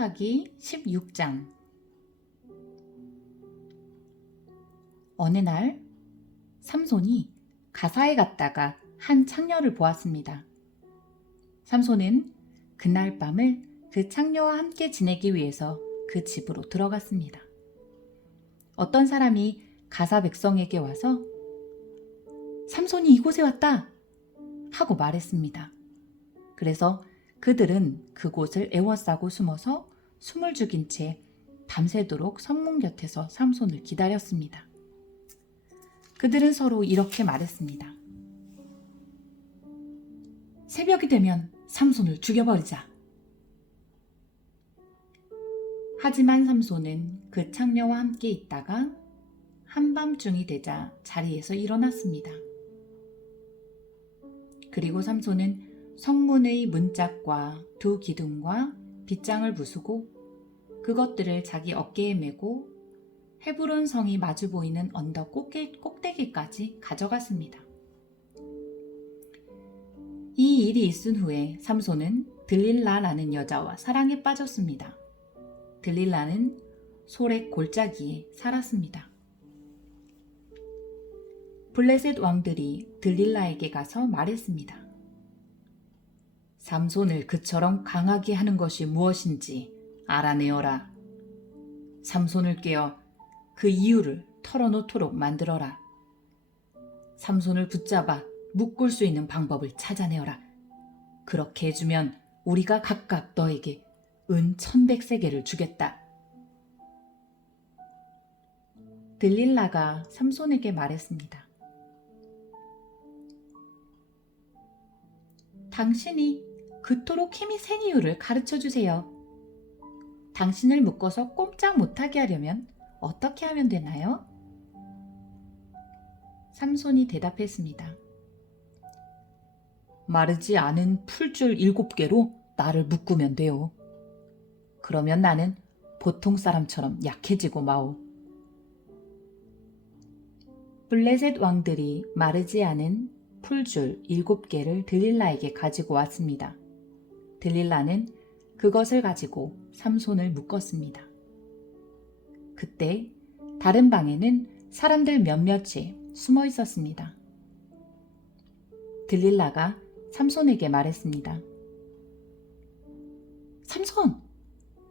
출애굽기 16장. 어느 날 삼손이 가사에 갔다가 한 창녀를 보았습니다. 삼손은 그날 밤을 그 창녀와 함께 지내기 위해서 그 집으로 들어갔습니다. 어떤 사람이 가사 백성에게 와서 삼손이 이곳에 왔다 하고 말했습니다. 그래서 그들은 그곳을 애워싸고 숨어서 숨을 죽인 채 밤새도록 성문 곁에서 삼손을 기다렸습니다. 그들은 서로 이렇게 말했습니다. 새벽이 되면 삼손을 죽여버리자. 하지만 삼손은 그 창녀와 함께 있다가 한밤중이 되자 자리에서 일어났습니다. 그리고 삼손은 성문의 문짝과 두 기둥과 빗장을 부수고 그것들을 자기 어깨에 메고 헤브론 성이 마주 보이는 언덕 꼭대기까지 가져갔습니다. 이 일이 있은 후에 삼손은 들릴라라는 여자와 사랑에 빠졌습니다. 들릴라는 소렉 골짜기에 살았습니다. 블레셋 왕들이 들릴라에게 가서 말했습니다. 삼손을 그처럼 강하게 하는 것이 무엇인지 알아내어라. 삼손을 깨어 그 이유를 털어놓도록 만들어라. 삼손을 붙잡아 묶을 수 있는 방법을 찾아내어라. 그렇게 해주면 우리가 각각 너에게 은 1100세겔을 주겠다. 들릴라가 삼손에게 말했습니다. 당신이 그토록 힘이 센 이유를 가르쳐 주세요. 당신을 묶어서 꼼짝 못하게 하려면 어떻게 하면 되나요? 삼손이 대답했습니다. 마르지 않은 풀줄 7개로 나를 묶으면 돼요. 그러면 나는 보통 사람처럼 약해지고 마오. 블레셋 왕들이 마르지 않은 풀줄 7개를 들릴라에게 가지고 왔습니다. 들릴라는 그것을 가지고 삼손을 묶었습니다. 그때 다른 방에는 사람들 몇몇이 숨어 있었습니다. 들릴라가 삼손에게 말했습니다. 삼손!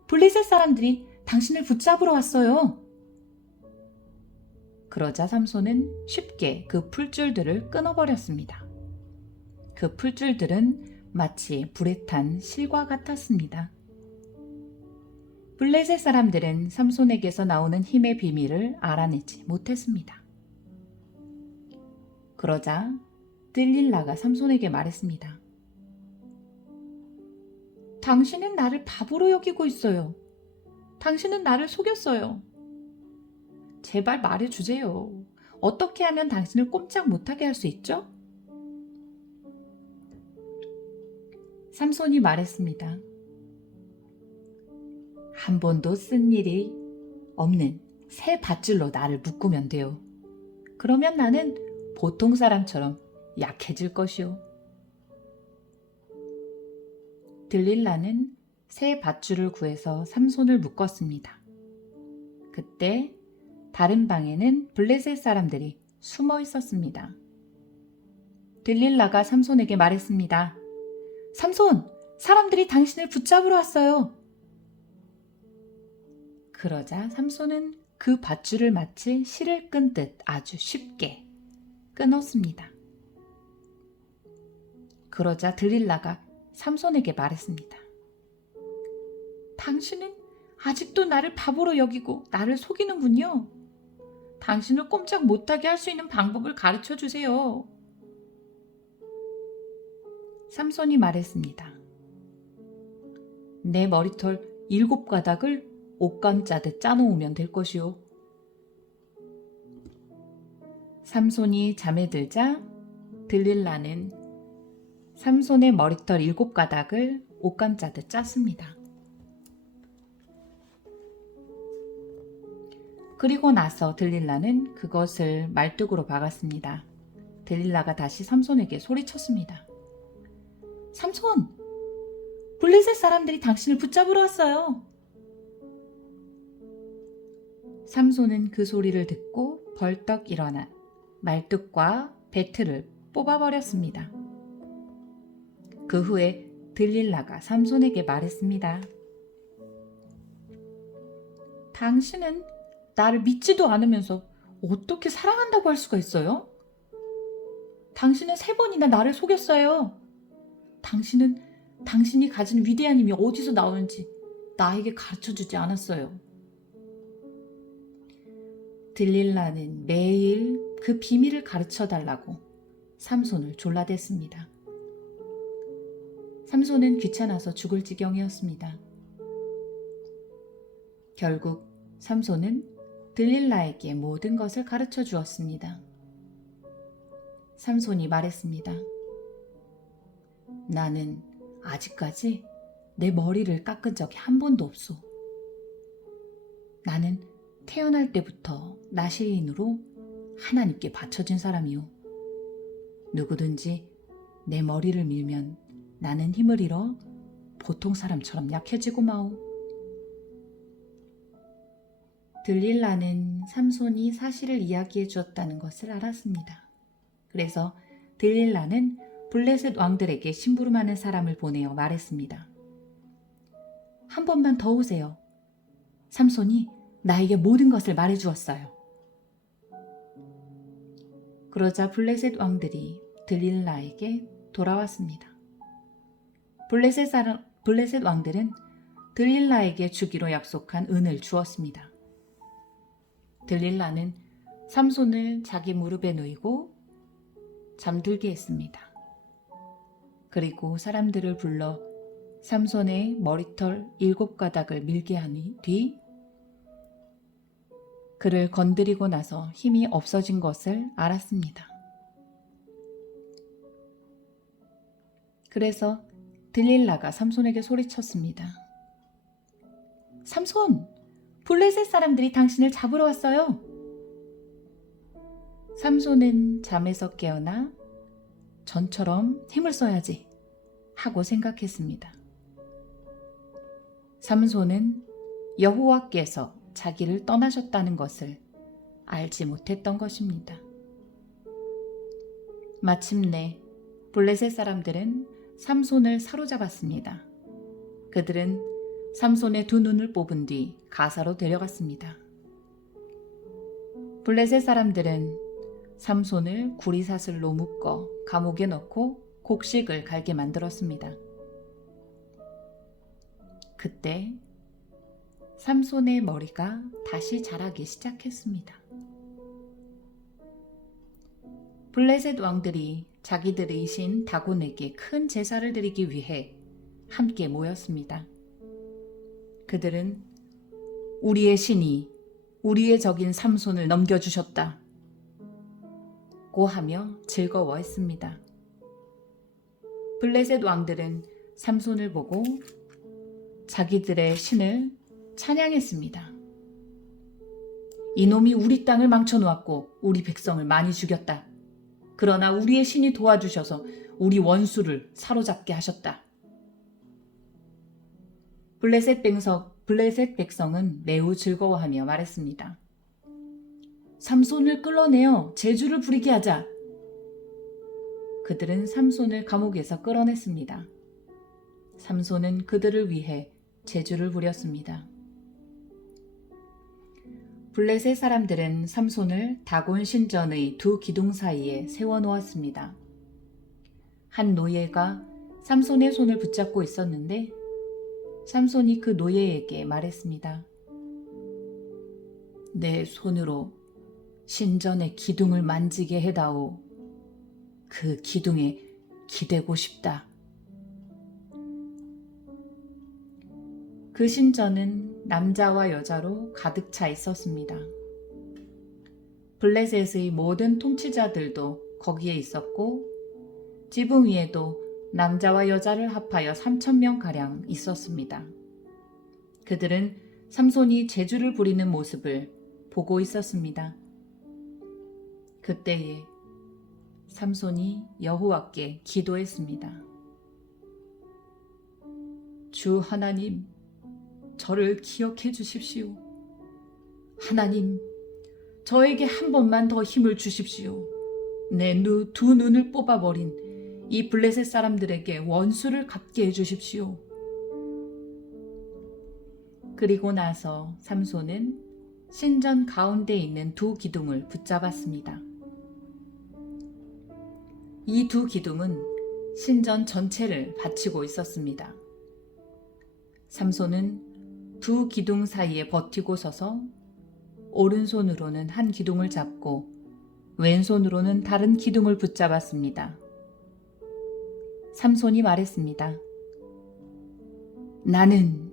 블레셋 사람들이 당신을 붙잡으러 왔어요. 그러자 삼손은 쉽게 그 풀줄들을 끊어버렸습니다. 그 풀줄들은 마치 불에 탄 실과 같았습니다. 블레셋 사람들은 삼손에게서 나오는 힘의 비밀을 알아내지 못했습니다. 그러자 들릴라가 삼손에게 말했습니다. 당신은 나를 바보로 여기고 있어요. 당신은 나를 속였어요. 제발 말해주세요. 어떻게 하면 당신을 꼼짝 못하게 할 수 있죠? 삼손이 말했습니다. 한 번도 쓴 일이 없는 새 밧줄로 나를 묶으면 돼요. 그러면 나는 보통 사람처럼 약해질 것이요. 들릴라는 새 밧줄을 구해서 삼손을 묶었습니다. 그때 다른 방에는 블레셋 사람들이 숨어 있었습니다. 들릴라가 삼손에게 말했습니다. 삼손! 사람들이 당신을 붙잡으러 왔어요. 그러자 삼손은 그 밧줄을 마치 실을 끈듯 아주 쉽게 끊었습니다. 그러자 들릴라가 삼손에게 말했습니다. 당신은 아직도 나를 바보로 여기고 나를 속이는군요. 당신을 꼼짝 못하게 할 수 있는 방법을 가르쳐 주세요. 삼손이 말했습니다. 내 머리털 7가닥을 옷감 짜듯 짜놓으면 될 것이오. 삼손이 잠에 들자 들릴라는 삼손의 머리털 7가닥을 옷감 짜듯 짰습니다. 그리고 나서 들릴라는 그것을 말뚝으로 박았습니다. 들릴라가 다시 삼손에게 소리쳤습니다. 삼손! 블레셋 사람들이 당신을 붙잡으러 왔어요. 삼손은 그 소리를 듣고 벌떡 일어나 말뚝과 배틀을 뽑아버렸습니다. 그 후에 들릴라가 삼손에게 말했습니다. 당신은 나를 믿지도 않으면서 어떻게 사랑한다고 할 수가 있어요? 당신은 3번이나 나를 속였어요. 당신은 당신이 가진 위대한 힘이 어디서 나오는지 나에게 가르쳐주지 않았어요. 들릴라는 매일 그 비밀을 가르쳐달라고 삼손을 졸라댔습니다. 삼손은 귀찮아서 죽을 지경이었습니다. 결국 삼손은 들릴라에게 모든 것을 가르쳐 주었습니다. 삼손이 말했습니다. 나는 아직까지 내 머리를 깎은 적이 한 번도 없소. 나는 태어날 때부터 나시린으로 하나님께 바쳐진 사람이요. 누구든지 내 머리를 밀면 나는 힘을 잃어 보통 사람처럼 약해지고 마오. 들릴라는 삼손이 사실을 이야기해 주었다는 것을 알았습니다. 그래서 들릴라는 블레셋 왕들에게 심부름하는 사람을 보내어 말했습니다. 한 번만 더 오세요. 삼손이 나에게 모든 것을 말해 주었어요. 그러자 블레셋 왕들이 들릴라에게 돌아왔습니다. 블레셋 왕들은 들릴라에게 주기로 약속한 은을 주었습니다. 들릴라는 삼손을 자기 무릎에 놓이고 잠들게 했습니다. 그리고 사람들을 불러 삼손의 머리털 7가닥을 밀게 한 뒤 그를 건드리고 나서 힘이 없어진 것을 알았습니다. 그래서 들릴라가 삼손에게 소리쳤습니다. 삼손! 블레셋 사람들이 당신을 잡으러 왔어요. 삼손은 잠에서 깨어나 전처럼 힘을 써야지 하고 생각했습니다. 삼손은 여호와께서 자기를 떠나셨다는 것을 알지 못했던 것입니다. 마침내 블레셋 사람들은 삼손을 사로잡았습니다. 그들은 삼손의 2눈을 뽑은 뒤 가사로 데려갔습니다. 블레셋 사람들은 삼손을 구리사슬로 묶어 감옥에 넣고 곡식을 갈게 만들었습니다. 그때 삼손의 머리가 다시 자라기 시작했습니다. 블레셋 왕들이 자기들의 신 다곤에게 큰 제사를 드리기 위해 함께 모였습니다. 그들은 우리의 신이 우리의 적인 삼손을 넘겨주셨다 고 하며 즐거워했습니다. 블레셋 왕들은 삼손을 보고 자기들의 신을 찬양했습니다. 이놈이 우리 땅을 망쳐놓았고 우리 백성을 많이 죽였다. 그러나 우리의 신이 도와주셔서 우리 원수를 사로잡게 하셨다. 블레셋 백성은 매우 즐거워하며 말했습니다. 삼손을 끌어내어 제주를 부리게 하자. 그들은 삼손을 감옥에서 끌어냈습니다. 삼손은 그들을 위해 제주를 부렸습니다. 블레셋 사람들은 삼손을 다곤 신전의 2 기둥 사이에 세워놓았습니다. 한 노예가 삼손의 손을 붙잡고 있었는데 삼손이 그 노예에게 말했습니다. 내 손으로 신전의 기둥을 만지게 해다오. 그 기둥에 기대고 싶다. 그 신전은 남자와 여자로 가득 차 있었습니다. 블레셋의 모든 통치자들도 거기에 있었고 지붕 위에도 남자와 여자를 합하여 3,000명가량 있었습니다. 그들은 삼손이 제주를 부리는 모습을 보고 있었습니다. 그때에 삼손이 여호와께 기도했습니다. 주 하나님, 저를 기억해 주십시오. 하나님, 저에게 한 번만 더 힘을 주십시오. 내 두 눈을 뽑아버린 이 블레셋 사람들에게 원수를 갚게 해주십시오. 그리고 나서 삼손은 신전 가운데 있는 두 기둥을 붙잡았습니다. 이 두 기둥은 신전 전체를 받치고 있었습니다. 삼손은 두 기둥 사이에 버티고 서서 오른손으로는 한 기둥을 잡고 왼손으로는 다른 기둥을 붙잡았습니다. 삼손이 말했습니다. 나는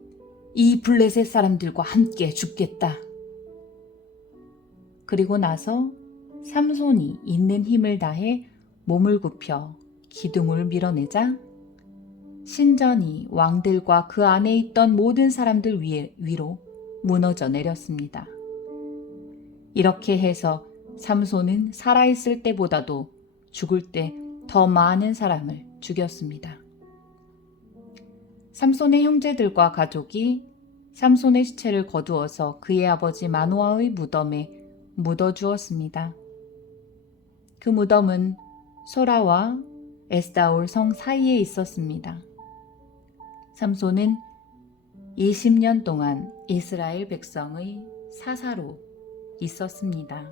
이 블레셋 사람들과 함께 죽겠다. 그리고 나서 삼손이 있는 힘을 다해 몸을 굽혀 기둥을 밀어내자 신전이 왕들과 그 안에 있던 모든 사람들 위로 무너져 내렸습니다. 이렇게 해서 삼손은 살아있을 때보다도 죽을 때 더 많은 사람을 죽였습니다. 삼손의 형제들과 가족이 삼손의 시체를 거두어서 그의 아버지 마노아의 무덤에 묻어주었습니다. 그 무덤은 소라와 에스다올 성 사이에 있었습니다. 삼손은 20년 동안 이스라엘 백성의 사사로 있었습니다.